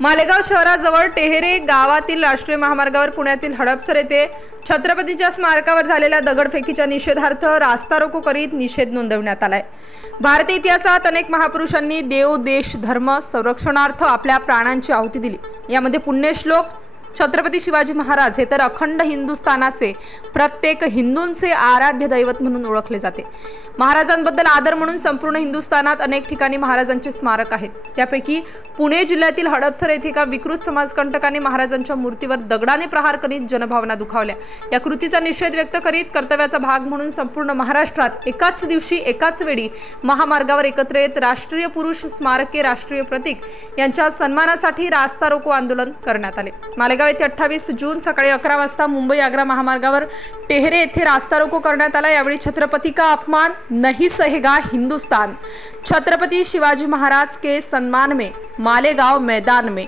मालेगाव शहराजवळ टेहरे गावातील राष्ट्रीय महामार्गावर पुण्यातील हडपसर येथे छत्रपतीच्या स्मारकावर झालेल्या दगडफेकीच्या निषेधार्थ रास्ता रोको करीत निषेध नोंदवण्यात आलाय। भारतीय इतिहासात अनेक महापुरुषांनी देव, देश, धर्म संरक्षणार्थ आपल्या प्राणांची आहुती दिली। यामध्ये पुण्यश्लोक छत्रपती शिवाजी महाराज हे तर अखंड हिंदुस्थानाचे प्रत्येक हिंदूंचे आराध्य दैवत म्हणून ओळखले जाते। महाराजांबद्दल आदर म्हणून संपूर्ण हिंदुस्थानात अनेक ठिकाणी महाराजांचे स्मारक आहेत। त्यापैकी पुणे जिल्ह्यातील हडपसर येथे एका विकृत समाजकंटकाने महाराजांच्या मूर्तीवर दगडाने प्रहार करीत जनभावना दुखावल्या। या कृतीचा निषेध व्यक्त करीत कर्तव्याचा भाग म्हणून संपूर्ण महाराष्ट्रात एकाच दिवशी एकाच वेळी महामार्गावर एकत्र येत राष्ट्रीय पुरुष स्मारके, राष्ट्रीय प्रतीक यांच्या सन्मानासाठी रास्ता रोको आंदोलन करण्यात आले। मालेगाव येथे 28 जून सकाळी 11 वाजता मुंबई आग्रा महामार्गावर टेहरे येथे रास्ता रोको करण्यात आला। यावेळी छत्रपती का अपमान नहीं सहेगा हिंदुस्तान, छत्रपती शिवाजी महाराज के सम्मान में मालेगाव मैदान में,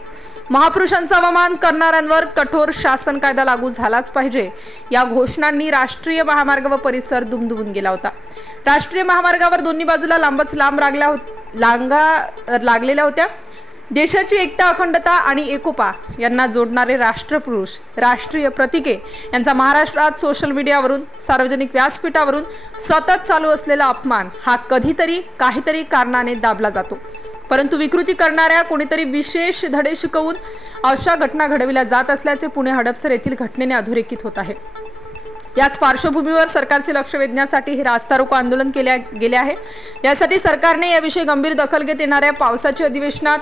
महापुरुषांचा अवमान करणाऱ्यांवर कठोर शासन कायदा लागू झालाच पाहिजे या घोषणांनी राष्ट्रीय महामार्ग व परिसर दुमदुमून गेला होता। राष्ट्रीय महामार्गावर दोन्ही बाजूला लांबच लांब लागलेल्या होत्या। देशाची एकता, अखंडता आणि एकोपा यांना जोडणारे राष्ट्रपुरुष, राष्ट्रीय प्रतीके यांचा महाराष्ट्रात सोशल मीडियावरून, सार्वजनिक व्यासपीठावरून सतत चालू असलेला अपमान हा कधीतरी काहीतरी कारणाने दाबला जातो। परंतु विकृती करणाऱ्या कोणीतरी विशेष धडे शिकवून अशा घटना घडविल्या जात असल्याचे पुणे हडपसर येथील घटनेने अधोरेखित होत आहे। याच पार्श्वभूमीवर सरकारचे लक्ष वेधण्यासाठी हे रास्ता रोको आंदोलन केले गेले आहे। यासाठी सरकारने याविषयी गंभीर दखल घेत येणाऱ्या पावसाच्या अधिवेशनात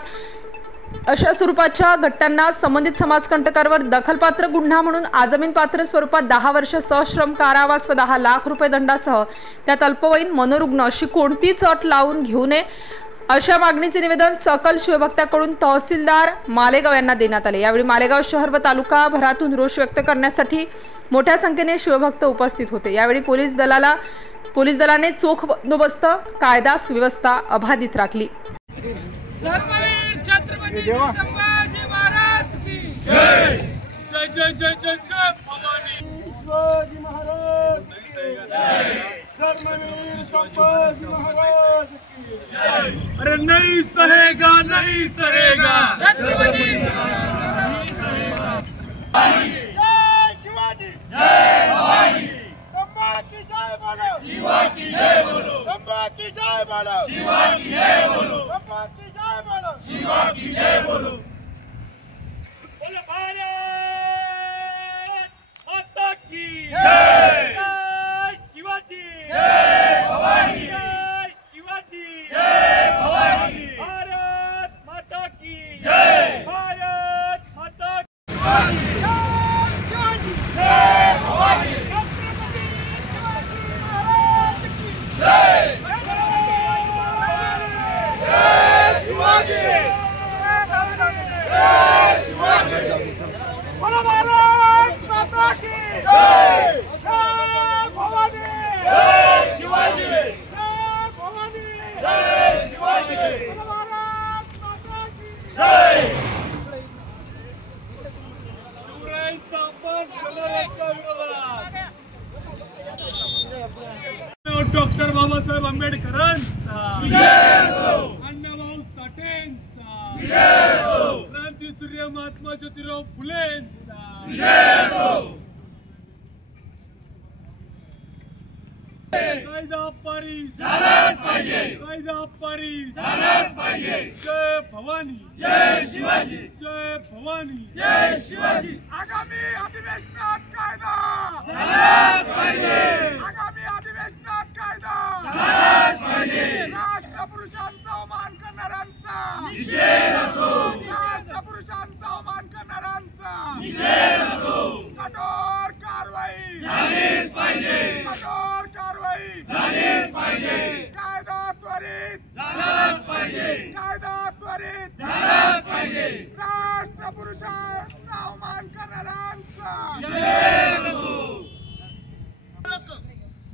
अशा स्वरूपाच्या घटनांना संबंधित समाजकंटकांवर दखलपात्र गुन्हा म्हणून आजमीनपात्र स्वरूपात 10 वर्ष सश्रम कारावास व 10 लाख रुपये दंडासह त्यात अल्पवयीन, मनोरुग्ण अशी कोणतीच अट लावून घेऊ नये अशा मागणीचे निवेदन सकल शिवभक्तांकडून तहसीलदार मालेगाव यांना देण्यात आले। यावेळी मालेगाव शहर व तालुका भरातून रोष व्यक्त करण्यासाठी मोठ्या संख्येने शिवभक्त उपस्थित होते। यावेळी पोलीस दलाने चोख बंदोबस्त, कायदा सुव्यवस्था अबाधित राखली। छत्रपती शिवाजी महाराज की जय जय जय जय जय जय भवानी शिवाजी महाराज की जय, धर्मवीर संभाजी महाराज की जय। अरे नहीं सहेगा, नहीं सहेगा छत्रपती नहीं सहेगा। जय शिवाजी, जय भवानी, संभा की जय बोलो, शिवा की जय बोलो, संभा की जय बोलो, शिवा की जय बोलो, संभा की जय बोलो, शिवा की जय बोलो। बोलो भारत माता की जय, जय शिवाजी, जय भवानी, जय शिवाजी, जय भवानी, भारत माता की जय, भारत माता की जय, शिवाजी, जय भवानी, छत्रपती शिवाजी महाराज की जय, जय शिवाजी, जय शिवाजी, बोलो भारत माता की जय, जय भवानी, जय शिवाजी, जय भवानी, जय शिवाजी, बोलो भारत माता की जय। शिवरायांचा अपमान करणाऱ्यांच्या विरोधात डॉक्टर बाबासाहेब आंबेडकरांचा अण्णाभाऊ साठेंचा, क्रांतीसूर्य महात्मा ज्योतिराव फुलेंचा, कायदा पारित झालाच पाहिजे, कायदा पारित झालाच पाहिजे। जय भवानी, जय शिवाजी, जय भवानी, जय शिवाजी। आगामी अधिवेशनात कायदा झालाच पाहिजे, आगामी अधिवेशनात कायदा झालाच पाहिजे। राष्ट्रपुरुषांचा अवमान करणाऱ्यांचा निषेध असो, राष्ट्रपुरुषांचा अवमान करणाऱ्यांचा निषेध असो, कठोर कारवाई झालीच पाहिजे, कठोर कारवाई झालीच पाहिजे। कायदा त्वरित झालाच पाहिजे, कायदा त्वरित झालाच पाहिजे। राष्ट्रपुरुषांचा अवमान करणाऱ्यांचा निषेध असो।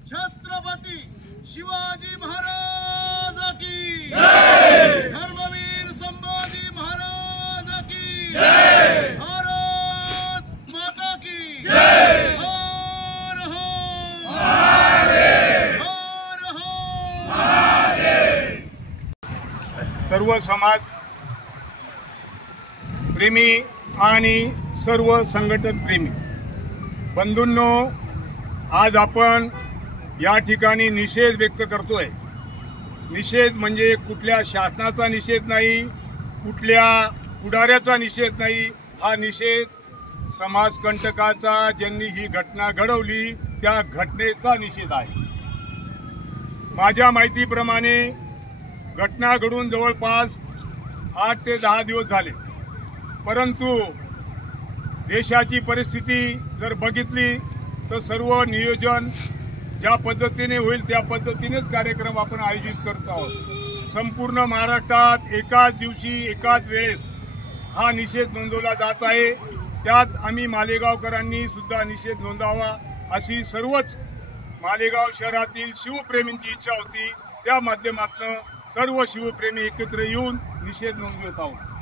छत्रपती शिवाजी महाराज की जय, धर्मवीर संभाजी महाराज की जय, भारत माता की जय, हर हर महादेव, हर हर महादेव। सर्व समाज प्रेमी आणि सर्व संघटन प्रेमी बंधूंनो, आज आपण या ठिकाणी निषेध व्यक्त करतोय। निषेध म्हणजे कुठल्या शासनाचा निषेध नाही, कुठल्या पुढाऱ्याचा निषेध नाही, हा निषेध समाजकंटकाचा, ज्यांनी ही घटना घडवली त्या घटनेचा निषेध आहे। माझ्या माहितीप्रमाणे घटना घडून जवळपास 8 ते 10 दिवस झाले, परंतु देशाची परिस्थिती जर बघितली तर सर्व नियोजन ज्या पद्धतीने होईल त्या पद्धतीनेच कार्यक्रम आपण आयोजित करत आहोत। संपूर्ण महाराष्ट्रात एकाच दिवशी एकाच वेळेस हा निषेध नोंदवला जात आहे। त्यात आम्ही मालेगावकरांनी सुद्धा निषेध नोंदवावा अशी सर्वच मालेगाव शहरातील शिवप्रेमींची इच्छा होती। त्या माध्यमातून सर्व शिवप्रेमी एकत्र येऊन निषेध नोंदवत आहोत।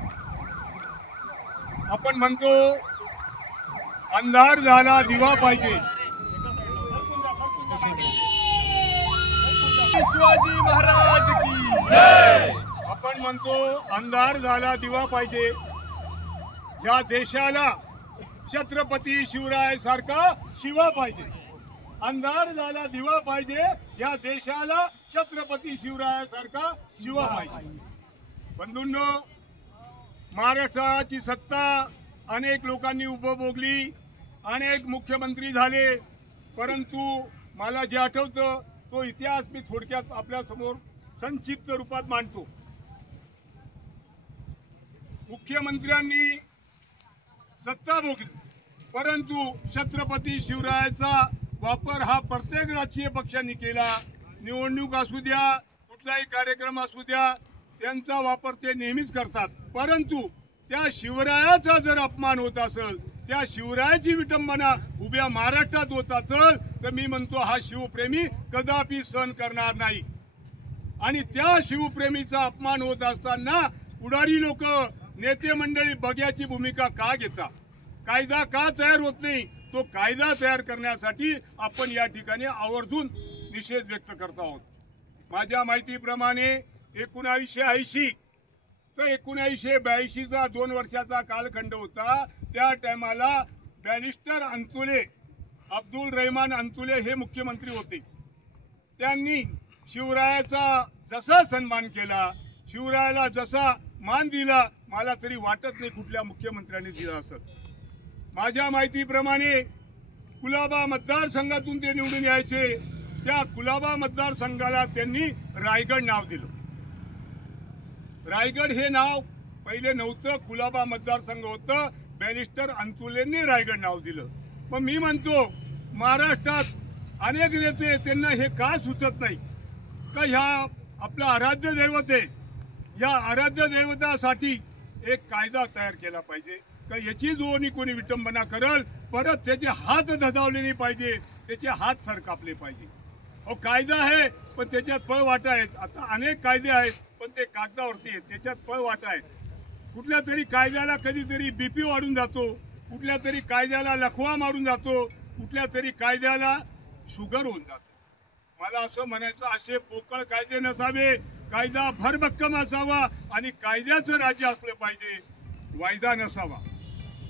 आपण म्हणतो अंधार झाला दिवा पाहिजे, शिवाजी महाराज की जय। आपण म्हणतो अंधार झाला दिवा पाहिजे। या देशाला छत्रपती शिवराय सारखा शिवा पाहिजे। अंधार झाला दिवा पाहिजे, या देशाला छत्रपती शिवराय सारखा शिवा पाहिजे। बंधूंनो, महाराष्ट्राची सत्ता अनेक लोकांनी उपभोगली, अनेक मुख्यमंत्री झाले, परंतु मला जे आठवतं तो इतिहास मी थोडक्यात आपल्या समोर संक्षिप्त रूपात मांडतो। मुख्यमंत्र्यांनी सत्ता भोगली, परंतु छत्रपती शिवरायाचा वापर हा प्रत्येक राजकीय पक्षांनी केला। निवडणूक असू द्या, कुठलाही कार्यक्रम असू द्या, त्यांचा वापर ते नेहमीच करतात। परंतु त्या शिवरायाचा जर अपमान होत असेल, त्या शिवरायाची विटंबना उभ्या महाराष्ट्रात होत असेल, तर मी म्हणतो हा शिवप्रेमी कदापि सहन करणार नाही। आणि त्या शिवप्रेमीचा अपमान होत असताना पुढारी लोक, नेते मंडळी बघ्याची भूमिका का घेतात? कायदा का तयार होत नाही? तो कायदा तयार करण्यासाठी आपण या ठिकाणी आवर्जून निषेध व्यक्त करत आहोत। माझ्या माहितीप्रमाणे 1980 तर 1982चा 2 वर्षाचा कालखंड होता। त्या टायमाला बॅरिस्टर अंतुले, अब्दुल रहमान अंतुले हे मुख्यमंत्री होते। त्यांनी शिवरायाचा जसा सन्मान केला, शिवरायाला जसा मान दिला, मला तरी वाटत नाही कुठल्या मुख्यमंत्र्यांनी दिला असत। माझ्या माहितीप्रमाणे कुलाबा मतदारसंघातून ते निवडून यायचे। त्या कुलाबा मतदारसंघाला त्यांनी रायगड नाव दिलं। रायगड हे नाव पहिले नव्हतं, कुलाबा मतदारसंघ होतं, बॅरिस्टर अंतुलेंनी रायगड नाव दिलं। मग मी म्हणतो महाराष्ट्रात अनेक नेते, त्यांना हे का सुचत नाही का ह्या आपलं आराध्य दैवत आहे, या आराध्य दैवतासाठी एक कायदा तयार केला पाहिजे का याची जो कोणी विटंबना करल परत त्याचे हात धजावले नाही पाहिजे, त्याचे हात सरकापले पाहिजे। अहो कायदा आहे पण त्याच्यात पळवाटा आहेत। आता अनेक कायदे आहेत पण ते कागदावरती आहेत, त्याच्यात पळवाटा आहे। कुठल्या तरी कायद्याला कधीतरी बीपी वाढून जातो, कुठल्या तरी कायद्याला लखवा मारून जातो, कुठल्या तरी कायद्याला शुगर होऊन जातो। मला असं म्हणायचं असे पोकळ कायदे नसावे, कायदा भरभक्कम असावा आणि कायद्याचं राज्य असलं पाहिजे, वायदा नसावा।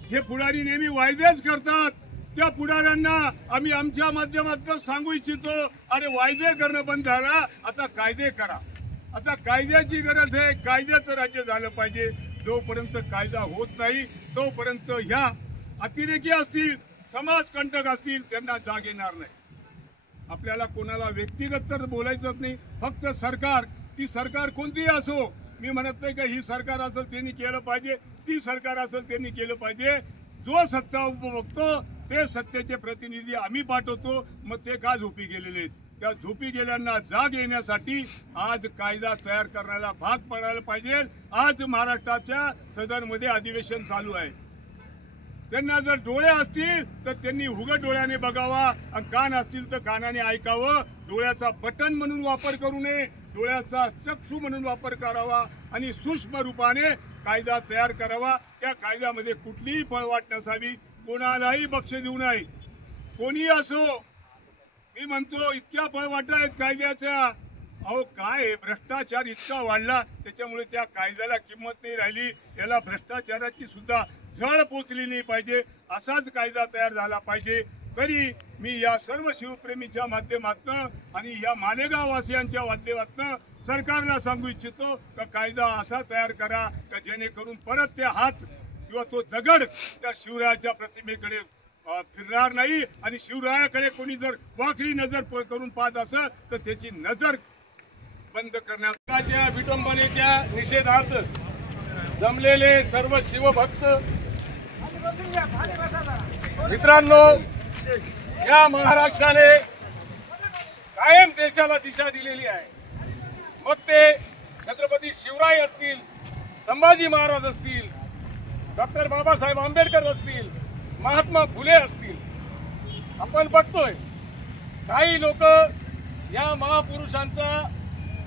हे पुढारी नेहमी वायदेच करतात। त्या पुढाऱ्यांना आम्ही आमच्या माध्यमातून सांगू इच्छितो, अरे वायदे करणं बंद झाला, आता कायदे करा। आता कायद्याची गरज आहे, कायद्याचं राज्य झालं पाहिजे। जोपर्यंत कायदा होत नाही तोपर्यंत ह्या अतिरेकी असतील, समाजकंटक असतील, त्यांना जाग येणार नाही। आपल्याला कोणाला व्यक्तिगत तर बोलायचंच नाही, फक्त सरकार, ती सरकार कोणतीही असो, मी म्हणत नाही का ही सरकार असेल त्यांनी केलं पाहिजे, ती सरकार असेल त्यांनी केलं पाहिजे। जो सत्ता उपभोगतो ते सत्तेचे प्रतिनिधी आम्ही पाठवतो, मग ते का झोपी गेलेले आहेत? त्या झोपी गेल्यांना जाग येण्यासाठी आज कायदा तयार करण्याला भाग पडायला पाहिजे। आज महाराष्ट्राच्या सदनमध्ये अधिवेशन चालू आहे। त्यांना जर डोळे असतील तर त्यांनी उघड डोळ्याने बघावा आणि कान असतील तर कानाने ऐकावं। डोळ्याचा बटन म्हणून वापर करू नये, डोळ्याचा चक्षु म्हणून वापर करावा आणि सूक्ष्म रूपाने कायदा तयार करावा। त्या कायद्यामध्ये कुठलीही पळवाट नसावी, कोणालाही बक्षीस देऊ नये, कोणी असो। मी म्हणतो इतक्या पळवाटा आहेत कायद्याच्या, अहो काय भ्रष्टाचार इतका वाढला, त्याच्यामुळे त्या कायद्याला किंमत नाही राहिली. याला भ्रष्टाचाराची सुद्धा झळ पोचली नाही पाहिजे, असाच कायदा तयार झाला पाहिजे. तरी मी या सर्व शिवप्रेमीच्या माध्यमातून आणि या मालेगाव वासियांच्या माध्यमातून सरकारला सांगू इच्छितो का कायदा असा तयार करा का जेणेकरून परत ते हात किंवा तो दगड त्या शिवरायाच्या प्रतिमेकडे फिरणार नाही. आणि शिवरायाकडे कोणी जर वाकडी नजर करून पाहत असेल तर त्याची नजर बंद करण्याच्या विटंबनेच्या निषेधार्थ जमलेले सर्व शिवभक्त मित्रांनो, या महाराष्ट्राने कायम देशाला दिशा दिलेली आहे. मग ते छत्रपती शिवराय असतील, संभाजी महाराज असतील, डॉक्टर बाबासाहेब आंबेडकर असतील, महात्मा फुले असतील. आपण बघतोय काही लोक या महापुरुषांचा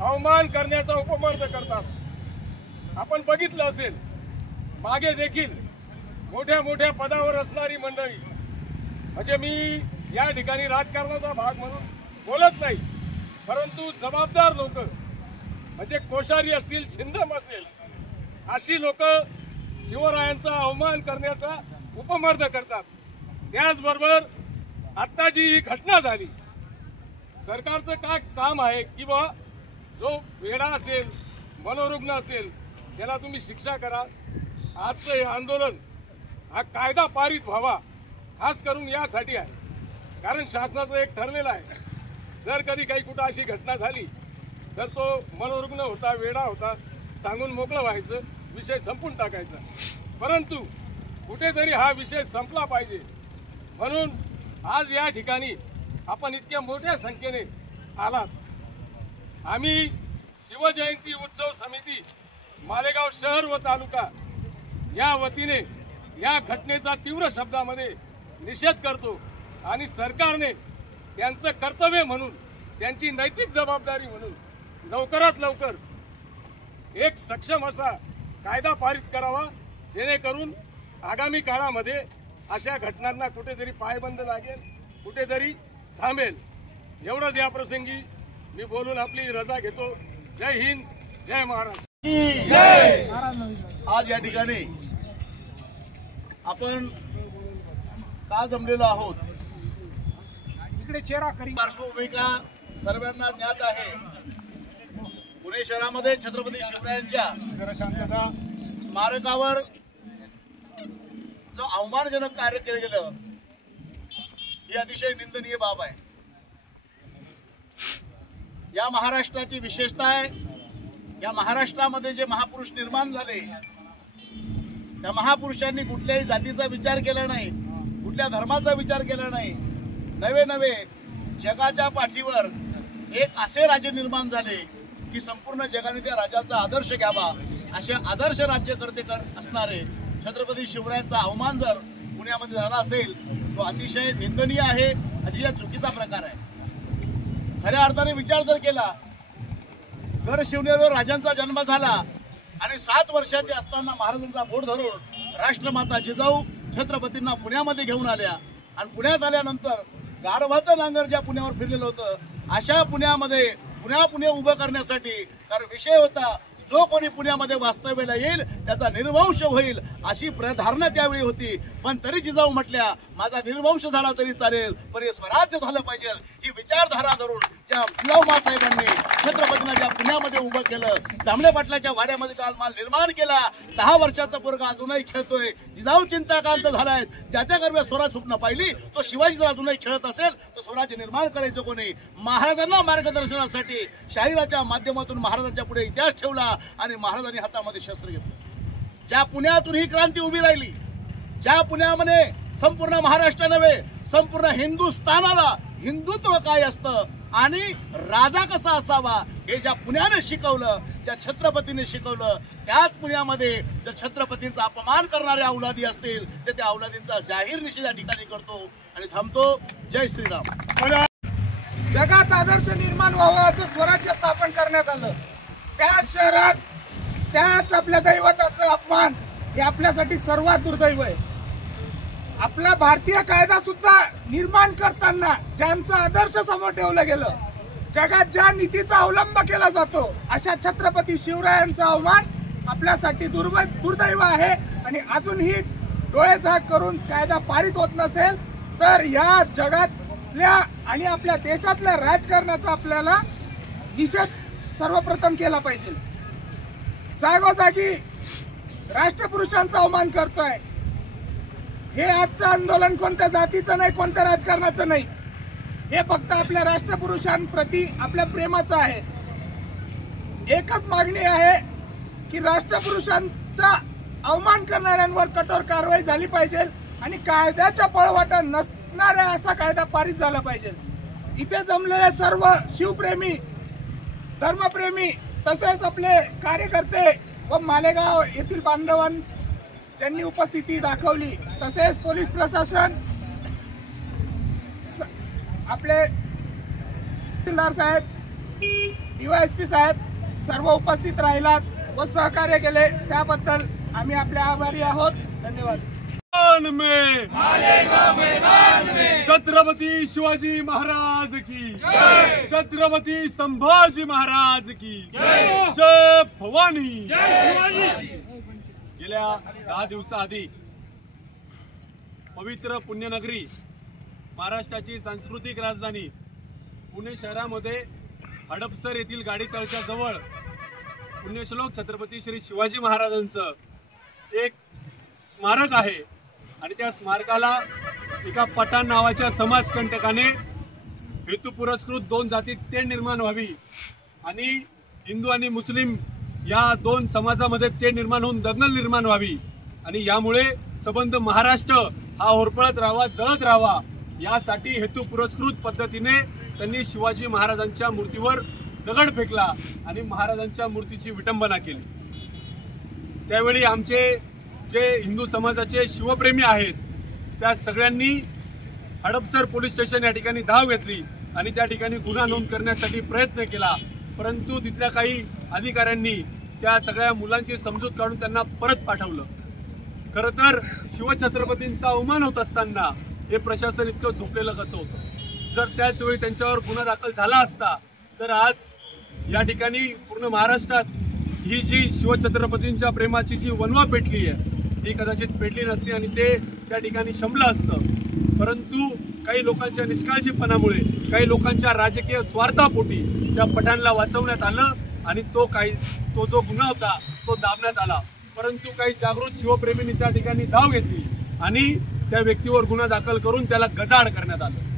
अवमान करण्याचा उपमर्द करतात. आपण बघितलं असेल मागे देखील मोठ्या मोठ्या पदावर असणारी मंडळी, म्हणजे मी या ठिकाणी राजकारणाचा भाग म्हणून बोलत नाही, परंतु जबाबदार लोक म्हणजे कोश्यारी असतील, छिंदम असेल, अशी लोक शिवरायांचा अवमान करण्याचा उपमर्द करतात. त्याचबरोबर आता जी ही घटना झाली, सरकारचं काय काम आहे की बा जो वेडा असेल, मनोरुग्ण असेल त्याला तुम्ही शिक्षा करा. आजचं हे आंदोलन हा कायदा पारित व्हावा खास करून यासाठी आहे, कारण शासनाचं एक ठरलेलं आहे, जर कधी काही कुठं अशी घटना झाली तर तो मनोरुग्ण होता, वेडा होता सांगून मोकळं व्हायचं, विषय संपून टाकायचा. परंतु कुठेतरी हा विषय संपला पाहिजे म्हणून आज या ठिकाणी आपण इतक्या मोठ्या संख्येने आलात. आम्ही शिवजयंती उत्सव समिती मालेगाव शहर व तालुका या वतीने या घटनेचा तीव्र शब्दामध्ये निषेध करतो आणि सरकारने त्यांचं कर्तव्य म्हणून, त्यांची नैतिक जबाबदारी म्हणून लवकरात लवकर एक सक्षम असा कायदा पारित करावा, जेणेकरून आगामी काळामध्ये अशा घटनांना कुठेतरी पायबंद लागेल, कुठेतरी थांबेल. एवढंच या प्रसंगी मी बोलून आपली रजा घेतो. जय हिंद, जय महाराष्ट्र. आज या ठिकाणी आपण का जमलेलो आहोत, पार्श्वभूमिका सर्वांना ज्ञात आहे. पुणे शहरामध्ये छत्रपती शिवरायांच्या स्मारकावर जो अवमानजनक कार्य केलं गेलं ही अतिशय निंदनीय बाब आहे. या महाराष्ट्राची विशेषता आहे, या महाराष्ट्रामध्ये जे महापुरुष निर्माण झाले त्या महापुरुषांनी कुठल्याही जातीचा विचार केला नाही, कुठल्या धर्माचा विचार केला नाही. नवे जगाच्या पाठीवर एक असे राज्य निर्माण झाले की संपूर्ण जगाने त्या राजाचा आदर्श घ्यावा. असे आदर्श राज्यकर्ते असणारे छत्रपती शिवरायांचा अवमान जर पुण्यामध्ये झाला असेल तो अतिशय निंदनीय आहे, अतिशय चुकीचा प्रकार आहे. खऱ्या अर्थाने विचार जर केला, गड शिवनेरीवर राजांचा जन्म झाला आणि 7 वर्षाचे असताना महाराजांचा बोट धरून राष्ट्रमाता जिजाऊ छत्रपतींना पुण्यामध्ये घेऊन आल्या आणि पुण्यात आल्यानंतर गाढवाचं नांगर ज्या पुण्यावर फिरलेलं होतं अशा पुण्यामध्ये पुणे उभं करण्यासाठी, कारण विषय होता जो कोणी पुण्यामध्ये वास्तव्याला येईल त्याचा निर्वंश होईल अशी धारणा त्यावेळी होती. पण तरी जिजाऊ म्हटल्या माझा निर्वंश झाला तरी चालेल पण हे स्वराज्य झालं पाहिजे. ही विचारधारा धरून ज्या जिजाऊ मासाहेबांनी छत्रपतींना ज्या पुण्यामध्ये उभं केलं, जांभळे पाटलाच्या वाड्यामध्ये काल माल निर्माण केला. 10 वर्षाचा पोरगा अजूनही खेळतोय. जिजाऊ चिंताकांत झालाय. ज्याच्या गर्भात स्वराज स्वप्न पाहिली तो शिवाजी जर अजूनही खेळत असेल तर स्वराज्य निर्माण करायचं कोणी. महाराजांना मार्गदर्शनासाठी शाहिराच्या माध्यमातून महाराजांच्या पुढे इतिहास ठेवला आणि महाराजांनी हातामध्ये शस्त्र घेतलं. ज्या पुण्यातून ही क्रांती उभी राहिली, ज्या पुण्यामध्ये संपूर्ण महाराष्ट्र नव्हे संपूर्ण हिंदुस्थानाला हिंदुत्व काय असतं आणि राजा कसा असावा हे ज्या पुण्याने शिकवलं, ज्या छत्रपतीने शिकवलं, त्याच पुण्यामध्ये जर छत्रपतींचा अपमान करणारे औलादी असतील तर त्या औलादींचा जाहीर निषेध या ठिकाणी करतो आणि थांबतो. जय श्रीराम. जगात आदर्श निर्माण व्हावं असं स्वराज्य स्थापन करण्यात आलं. त्या शहरात त्याच आपल्या दैवताचा अपमान हे आपल्यासाठी सर्वात दुर्दैव आहे. आपला भारतीय कायदा सुद्धा निर्माण करताना ज्यांचा आदर्श समोर ठेवलं गेलं, जगात ज्या नीतीचा अवलंब केला जातो अशा छत्रपती शिवरायांचा अवमान आपल्यासाठी दुर्दैव आहे। आणि अजूनही डोळे झाक करून कायदा पारित होत नसेल तर या जगातल्या आणि आपल्या देशातल्या राजकारणाचा आपल्याला निषेध सर्वप्रथम केला पाहिजे। जागोजागी राष्ट्रपुरुषांचा अवमान करतोय। हे आजचं आंदोलन कोणत्या जातीचं नाही, कोणत्या राजकारणाचं नाही, हे फक्त आपल्या राष्ट्रपुरुषांप्रती आपल्या प्रेमाचं आहे। एकच मागणी आहे की राष्ट्रपुरुषांचा अवमान करणाऱ्यांवर कठोर कारवाई झाली पाहिजे आणि कायद्याच्या पळवाटा नसणाऱ्या असा कायदा पारित झाला पाहिजे। इथे जमलेले सर्व शिवप्रेमी, धर्मप्रेमी तसेच आपले कार्यकर्ते व मालेगाव येथील बांधवांनी ज्यांनी उपस्थिती दाखवली, तसेच पोलीस प्रशासन, आपले तहसीलदार साहेब, DYSP साहेब सर्व उपस्थित राहिलात व सहकार्य केले त्याबद्दल आम्ही आपले आभारी आहोत। धन्यवाद। मैदान में छत्रपती शिवाजी महाराज की जय, छत्रपती संभाजी महाराज की जय, जय भवानी, जय शिवाजी। गेल्या 10 दिवसाआधी पवित्र पुण्यनगरी, महाराष्ट्राची सांस्कृतिक राजधानी पुणे शहरामध्ये हडपसर येथील गाडीतळच्या जवळ पुण्यश्लोक छत्रपती श्री शिवाजी महाराजांचं एक स्मारक आहे आणि त्या स्मारकाला एका पठाण नावाच्या समाजकंटकाने हेतू पुरस्कृत 2 जातीत तेढ निर्माण व्हावी आणि हिंदू आणि मुस्लिम या 2 समाजामध्ये तेढ निर्माण होऊन दंगल निर्माण व्हावी आणि यामुळे संबंध महाराष्ट्र हा होरपळत राहावा, जळत राहावा, यासाठी हेतू पुरस्कृत पद्धतीने त्यांनी शिवाजी महाराजांच्या मूर्तीवर दगड फेकला आणि महाराजांच्या मूर्तीची विटंबना केली। त्यावेळी आमचे जे हिंदू समाजाचे शिवप्रेमी आहेत त्या सगळ्यांनी हडपसर पोलीस स्टेशन या ठिकाणी धाव घेतली आणि त्या ठिकाणी गुन्हा नोंद करण्यासाठी प्रयत्न केला, परंतु तिथल्या काही अधिकाऱ्यांनी त्या सगळ्या मुलांची समजूत काढून त्यांना परत पाठवलं। खरं तर शिवछत्रपतींचा अवमान होत असताना हे प्रशासन इतकं झोपलेलं कसं होतं? जर त्याच वेळी त्यांच्यावर गुन्हा दाखल झाला असता तर आज या ठिकाणी पूर्ण महाराष्ट्रात ही जी शिवछत्रपतींच्या प्रेमाची जी वनवा पेटली आहे ती कदाचित पेटली नसती आणि ते त्या ठिकाणी शमलं असतं। परंतु काही लोकांच्या निष्काळजीपणामुळे, काही लोकांच्या राजकीय स्वार्थापोटी त्या पठाणला वाचवण्यात आलं आणि तो जो गुन्हा होता तो दाबण्यात आला। परंतु काही जागृत शिवप्रेमींनी त्या ठिकाणी धाव घेतली आणि त्या व्यक्तीवर गुन्हा दाखल करून त्याला गजाआड करण्यात आलं।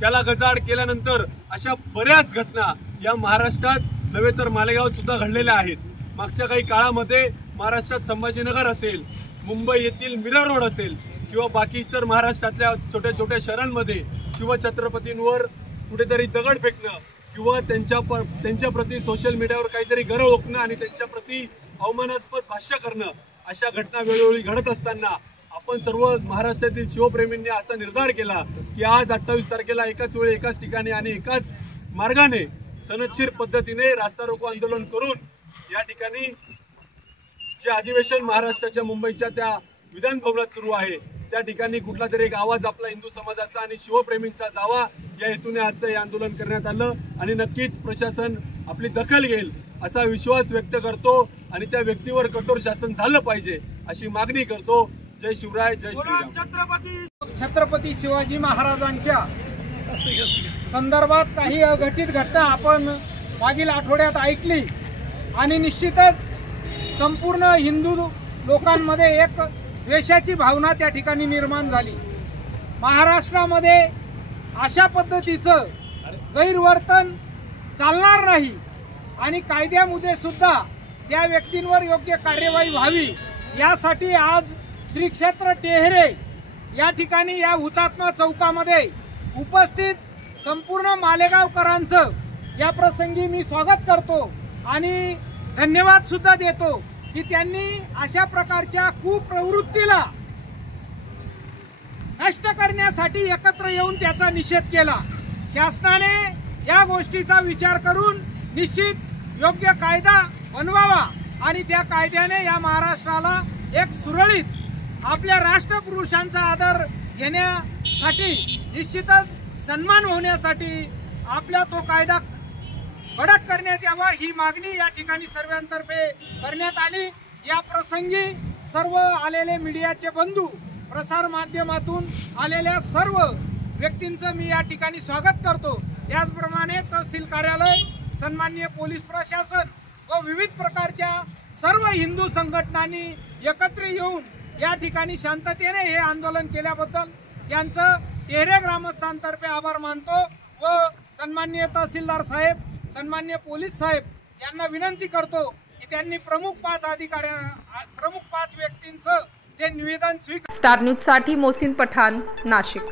त्याला गजाआड केल्यानंतर अशा बऱ्याच घटना या महाराष्ट्रात नव्हे तर मालेगावात सुद्धा घडलेल्या आहेत। मागच्या काही काळामध्ये महाराष्ट्रात संभाजीनगर असेल, मुंबई येथील मीरा रोड असेल किंवा बाकी इतर महाराष्ट्रातल्या छोट्या छोट्या शहरांमध्ये शिवछत्रपतींवर कुठेतरी दगड फेकणं किंवा त्यांच्या प्रती सोशल मीडियावर काहीतरी गरळ ओकणं आणि त्यांच्या प्रती अवमानास्पद भाष्य करणं अशा घटना वेळोवेळी घडत असताना आपण सर्व महाराष्ट्रातील शिवप्रेमींनी असा निर्धार केला की आज 28 तारखेला एकाच वेळी एकाच ठिकाणी आणि एकाच मार्गाने सनदशीर पद्धतीने रास्ता रोको आंदोलन करून या ठिकाणी जे अधिवेशन महाराष्ट्राच्या मुंबईच्या त्या विधान भवनात सुरू आहे त्या ठिकाणी कुठला तरी एक आवाज आपला हिंदू समाजाचा आणि शिवप्रेमींचा जावा या हेतूने आजचं हे आंदोलन करण्यात आलं आणि नक्कीच प्रशासन आपली दखल घेईल असा विश्वास व्यक्त करतो आणि त्या व्यक्तीवर कठोर शासन झालं पाहिजे अशी मागणी करतो। जय शिवराय, जय श्रीराम। छत्रपती शिवाजी महाराजांच्या संदर्भात काही अघटित घटना आपण मागील आठवड्यात ऐकली आणि निश्चितच संपूर्ण हिंदू लोकांमध्ये एक द्वेषाची भावना त्या ठिकाणी निर्माण झाली। महाराष्ट्रामध्ये अशा पद्धतीचं गैरवर्तन चालणार नाही आणि कायद्यामध्ये सुद्धा त्या व्यक्तींवर योग्य कार्यवाही व्हावी यासाठी आज श्री क्षेत्र टेहरे या ठिकाणी या हुतात्मा चौकामध्ये उपस्थित संपूर्ण मालेगावकरांचं या प्रसंगी मी स्वागत करतो आणि धन्यवाद सुद्धा देतो की त्यांनी अशा प्रकारच्या कुप्रवृत्तीला नष्ट करण्यासाठी एकत्र येऊन त्याचा निषेध केला। शासनाने या गोष्टीचा विचार करून निश्चित योग्य कायदा बनवावा आणि त्या कायद्याने या महाराष्ट्राला एक सुरळीत आपल्या राष्ट्रपुरुषांचा आदर घेण्यासाठी निश्चितच सन्मान होण्यासाठी आपला तो कायदा कडक करण्यात यावा ही मागणी या ठिकाणी सर्वांतर्फे करण्यात आली। या प्रसंगी सर्व आलेले मीडियाचे बंधू, प्रसार माध्यमातून आलेल्या सर्व व्यक्तींचं मी या ठिकाणी स्वागत करतो। त्याचप्रमाणे तहसील कार्यालय, सन्माननीय पोलीस प्रशासन व विविध प्रकारच्या सर्व हिंदू संघटनांनी एकत्र येऊन या ठिकाणी शांततेने हे आंदोलन केल्याबद्दल यांचं टेहरे ग्रामस्थांतर्फे आभार मानतो व सन्माननीय तहसीलदार साहेब, सन्माननीय पोलीस साहेब यांना विनंती करतो की त्यांनी प्रमुख 5 व्यक्तींचं ते निवेदन स्वीकार। स्टार न्यूज साठी मोहसिन पठाण, नाशिक।